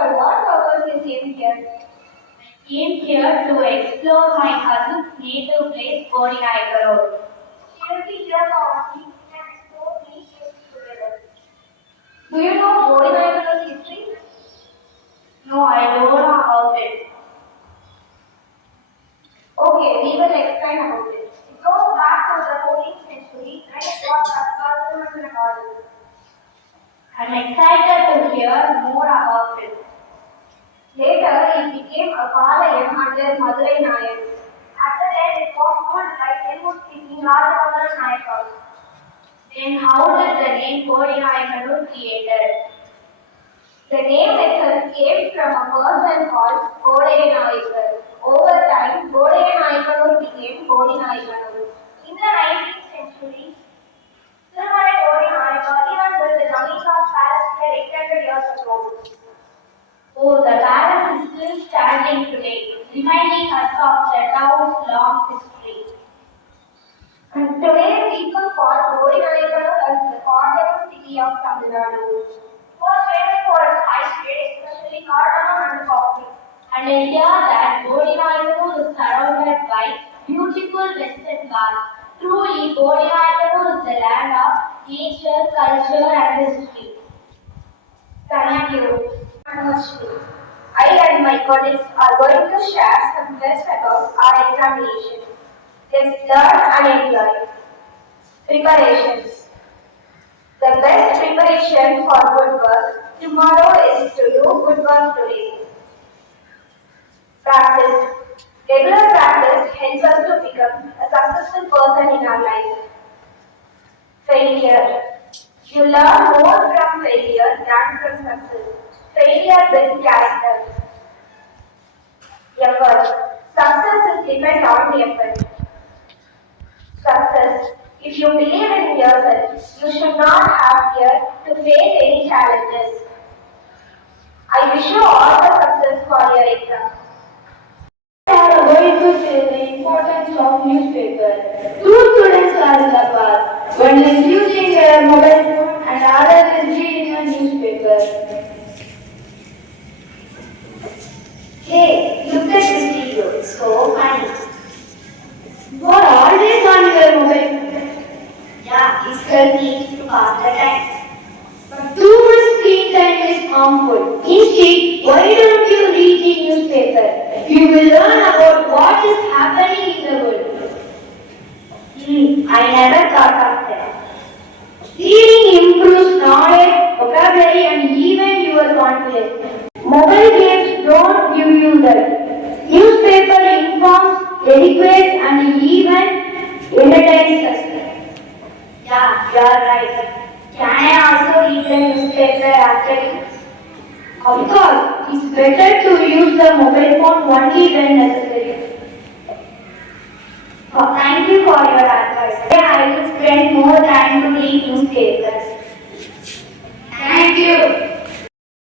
For what purpose you came here? I came here to explore my cousin's native place, Bodinayakanur. Here we hear about we can explore these things together. Do you know Bodinayakanur's history? No, I don't know about it. Okay, we will explain about it. It goes back to the 14th century when it was a Scism and order. I'm excited to hear more about it. Later, it became a Palayam under Madurai Nayaks. After that, it was known by Telugu speaking Rajavardhan Nayakas. Then how did the name Bodinayakanur created? The name itself came from a person called Bodinayakar. Over time, Bodinayakanur became Bodinayakanur. In the 19th century, Sirmai Bodinayaka even built the Jamaica's palace here 800 years ago. Oh, the palace is still standing today, reminding us of the town's long history. And today, people call Bodinayakanur as the cardamom city of Tamil Nadu. It was famous for its high street, especially cardamom and coffee. And I hear that Bodinayakanur is surrounded by beautiful western ghats. Truly, Bodinayakanur is the land of nature, culture and history. Thank you. I and my colleagues are going to share some tips about our examination. Let's learn and enjoy. Preparations. The best preparation for good work tomorrow is to do good work today. Practice. Regular practice helps us to become a successful person in our life. Failure. You learn more from failure than from success. Failure builds character. Effort. Success is depend on effort. Success. If you believe in yourself, you should not have fear to face any challenges. I wish you all the success for your exam. We are going to say the importance of newspaper. Two students are in the class. One is using a mobile phone and the other is reading a newspaper. Hey, look at this video. It's so funny. You are always on your mobile phone. Yeah, it's healthy to pass the time. But too much screen time is harmful. Instead, why don't you read the newspaper? You will learn about what is happening in the world. I never thought of that. Reading improves knowledge, vocabulary and even your confidence. Mobile games don't give you that. Newspaper informs, educates and even entertains us. Yeah, you are right. Can I also read the newspaper after you? Of course, it's better to use the mobile phone only when necessary. Thank you for your advice. I will spend more time to read newspapers. Thank you.